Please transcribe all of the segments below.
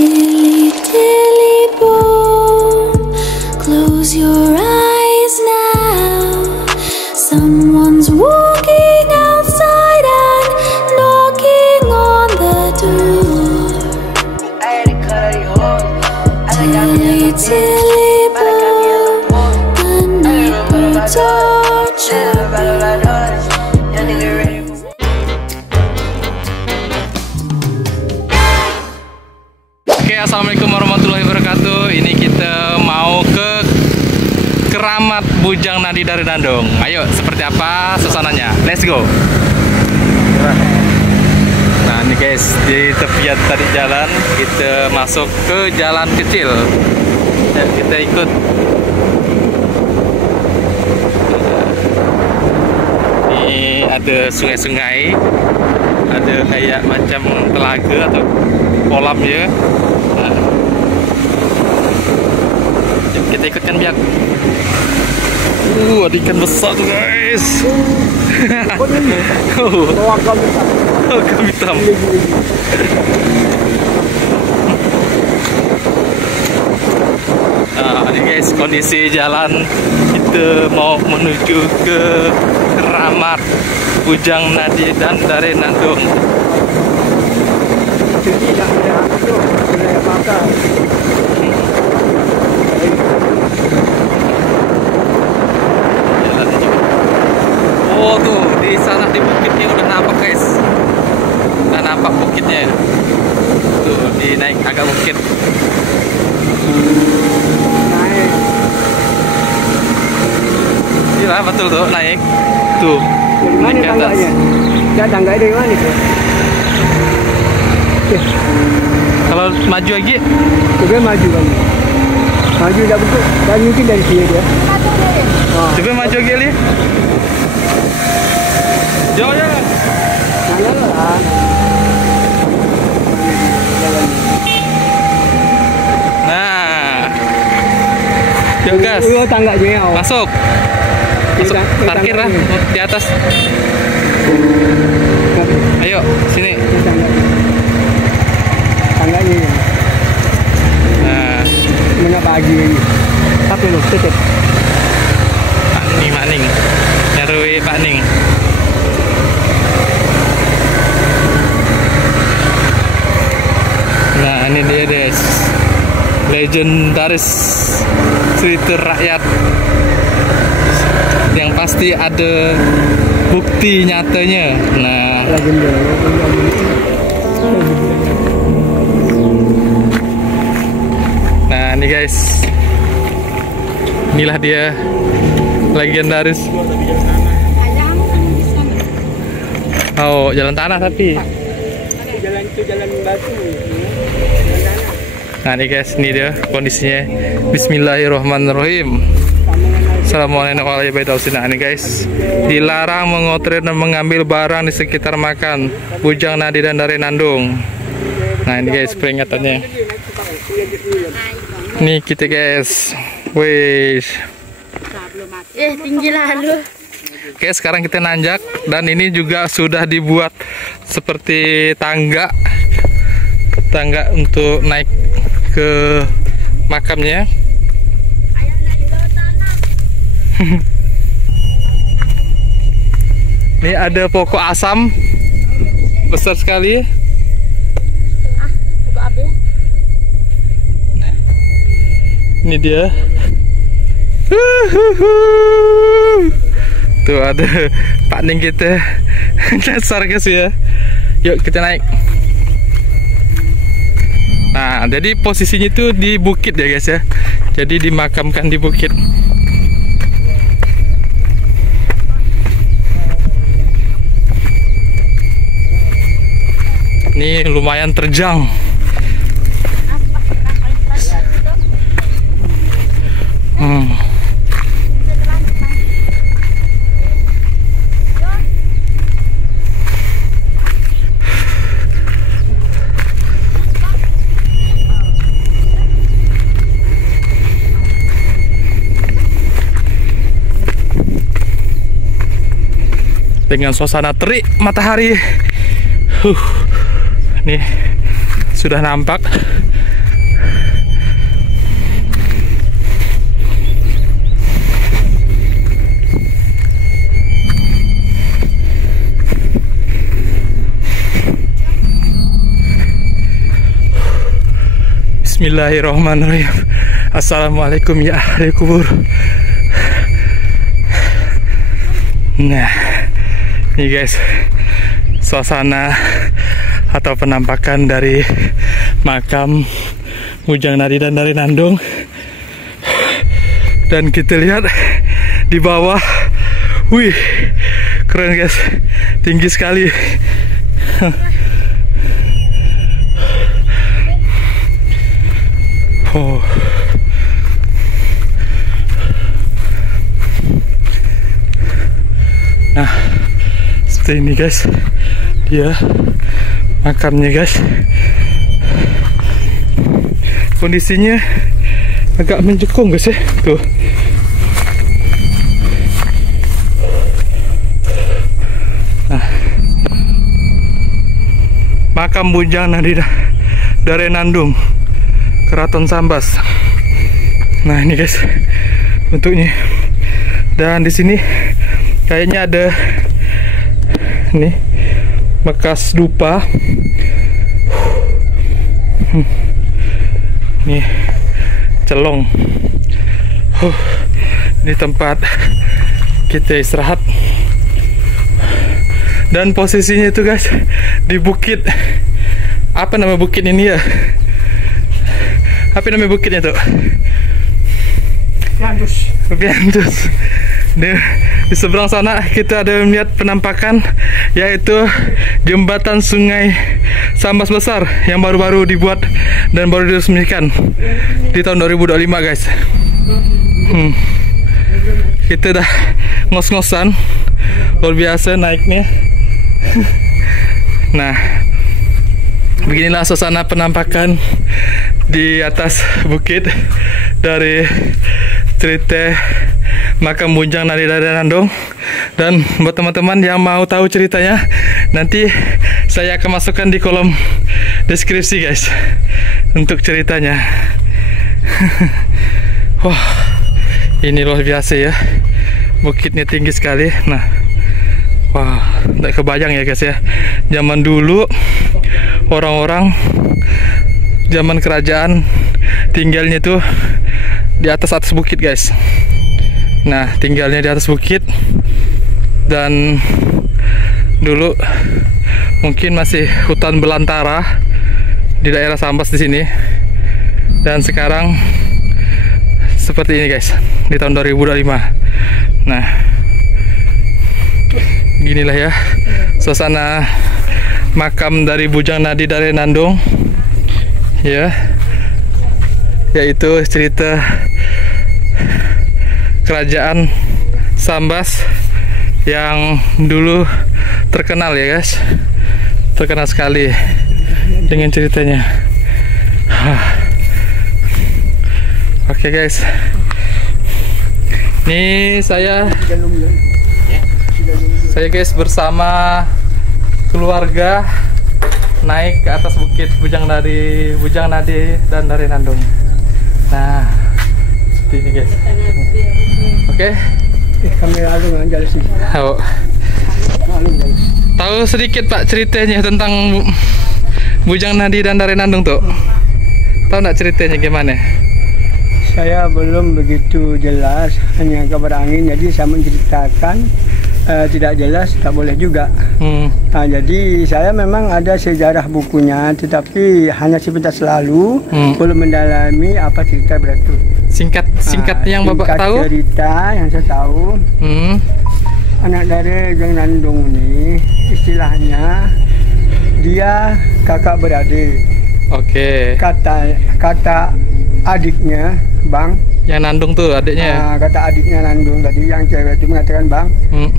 Dilly dilly boom, close your eyes now. Someone's walking outside and knocking on the door. Dilly dilly boom, the neighbor's torture. Oke, assalamualaikum warahmatullahi wabarakatuh. Ini kita mau ke Keramat Bujang Nadi dari Nandung. Ayo, seperti apa suasananya? Let's go. Nah, ini guys, di tepian tadi jalan kita masuk ke jalan kecil. Dan kita ikut. Ini ada sungai-sungai, ada kayak macam telaga atau kolam ya. Nah, kita ikutkan biak. Ada ikan besar tuh guys. Agam hitam. Nah, ini guys kondisi jalan kita mau menuju ke Keramat Bujang Nadi dan dari Nandung. Oh tuh di sana di bukitnya udah nampak guys, udah nampak bukitnya. Tuh dinaik agak bukit. Naik. Gila betul tuh naik. Tuh. Dari mana tangganya? Ya tangganya dari mana itu? Kalau maju lagi, Coba maju kamu. Maju dah betul. Dan mungkin dari sini dia. coba maju lagi li. Jauh ya. Jangan lah. Nah, yuk gas. Oh, tangganya ya. Masuk. Masuk. Parkir lah di atas. Ayo sini. Tangganya. Nah, Mana pagi ini? Tapi lu tetap. Pak Ning, nyarui Pak Ning. Nah, ini dia guys, legendaris cerita rakyat yang pasti ada bukti nyatanya. Nah, Legenda. nah ini guys, inilah dia legendaris. Oh, jalan tanah tapi. Jalan itu jalan batu. Nah ini guys, ini dia kondisinya. Bismillahirrahmanirrahim. Assalamualaikum warahmatullahi wabarakatuh. Nah ini guys, dilarang mengotret dan mengambil barang di sekitar makam Bujang Nadi dan dari Nandung. Nah ini guys peringatannya. Nih kita guys, wih. Tinggi lalu. Oke, sekarang kita nanjak dan ini juga sudah dibuat seperti tangga untuk naik ke makamnya. Ini ada pokok asam besar sekali. Buka api. Ini dia. Tuh ada Pak Ning kita. Dasar guys ya. Yuk kita naik. Nah, jadi posisinya itu di bukit ya guys ya. Jadi dimakamkan di bukit. Ini lumayan terjang. Dengan suasana terik matahari. Nih sudah nampak Bismillahirrahmanirrahim. Assalamualaikum ya ahli kubur. Nah, ini guys, suasana atau penampakan dari makam Bujang Nadi dan Dari Nandung. Dan kita lihat di bawah, wih, keren guys, tinggi sekali. Oh. Nah, seperti ini guys, dia makamnya guys. Kondisinya agak mencekung guys ya, tuh. Nah, makam Bujang Nadi Dari Nandung, Keraton Sambas. Nah ini guys bentuknya. Dan di sini kayaknya ada nih bekas dupa. Nih celong. Ini tempat kita istirahat. Dan posisinya itu guys di bukit. Apa nama bukit ini ya? Apa namanya bukitnya tuh? Piantus. Di seberang sana kita ada melihat penampakan, yaitu jembatan Sungai Sambas Besar yang baru-baru dibuat dan baru diresmikan di tahun 2025 guys. Kita dah ngos-ngosan, luar biasa naiknya. Nah, beginilah suasana penampakan di atas bukit dari cerita makam Bujang Nadi Dari Nandung. Dan buat teman-teman yang mau tahu ceritanya, nanti saya akan masukkan di kolom deskripsi guys untuk ceritanya. Wah, ini luar biasa ya, bukitnya tinggi sekali. Nah, wah, tidak kebayang ya guys ya, zaman dulu orang-orang zaman kerajaan tinggalnya tuh di atas bukit guys. Nah, tinggalnya di atas bukit. Dan dulu mungkin masih hutan belantara di daerah Sambas di sini. Dan sekarang seperti ini guys di tahun 2025. Nah, ginilah ya suasana makam dari Bujang Nadi Dari Nandung ya, yaitu cerita kerajaan Sambas yang dulu terkenal ya guys, terkenal sekali dengan ceritanya. Oke guys, ini saya guys bersama keluarga naik ke atas bukit Bujang Nadi dan Dari Nandung. Nah, seperti ini guys. Oke. Kamera lu jalan sini. Tahu sedikit Pak ceritanya tentang Bujang Nadi dan Dari Nandung tuh? Tahu nggak ceritanya gimana? Saya belum begitu jelas, hanya kabar angin. Jadi saya menceritakan tidak jelas, tak boleh juga. Nah, jadi saya memang ada sejarah bukunya, tetapi hanya sebentar selalu, belum mendalami apa cerita beratu. Singkat yang Bapak tahu? Cerita yang saya tahu, anak dari Bujang Nandung ini istilahnya dia kakak beradik. Oke. Kata adiknya, Bang. Yang Nandung tuh adiknya. Kata adiknya Nandung tadi yang cewek itu mengatakan, Bang,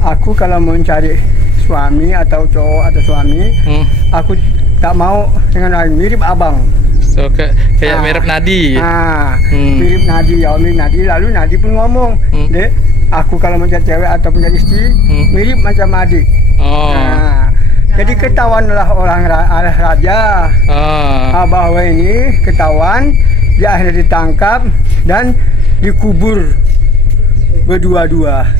aku kalau mau cari suami atau cowok atau suami, aku tak mau dengan lain, mirip abang. So, kayak mirip Nadi. Mirip Nadi, ya mirip Nadi. Lalu Nadi pun ngomong, Dek, aku kalau mau cari cewek atau punya istri, mirip macam adik. Jadi ketahuanlah oleh raja bahwa ini ketahuan, dia akhirnya ditangkap dan dikubur berdua-dua.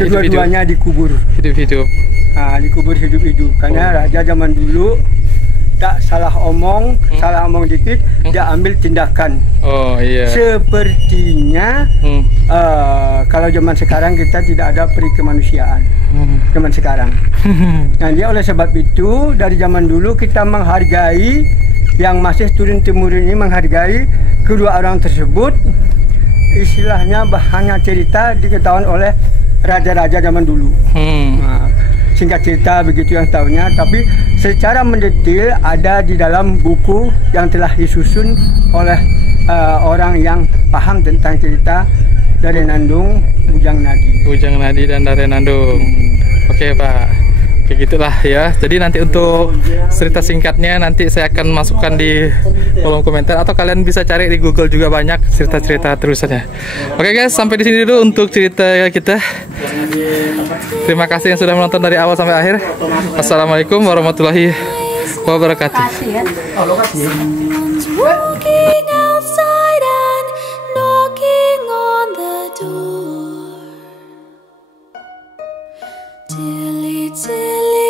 Kedua-duanya dikubur hidup-hidup. Dikubur hidup-hidup karena raja zaman dulu tak salah omong dikit dia ambil tindakan. Oh iya. Sepertinya kalau zaman sekarang kita tidak ada peri kemanusiaan. Zaman sekarang. Nah, dia oleh sebab itu dari zaman dulu kita menghargai yang masih turun temurun ini, menghargai kedua orang tersebut. Istilahnya hanya cerita diketahui oleh raja-raja zaman dulu. Nah, singkat cerita begitu yang tahunya, tapi secara mendetail ada di dalam buku yang telah disusun oleh orang yang paham tentang cerita Dare Nandung, Bujang Nadi. Bujang Nadi dan Dare Nandung. Oke Pak, kayak gitulah ya. Jadi nanti untuk cerita singkatnya nanti saya akan masukkan di kolom komentar atau kalian bisa cari di Google juga, banyak cerita-cerita terusannya. Oke guys, sampai di sini dulu untuk cerita kita. Terima kasih yang sudah menonton dari awal sampai akhir. Assalamualaikum warahmatullahi wabarakatuh. Someone's walking outside and knocking on the door. Tilly, tilly.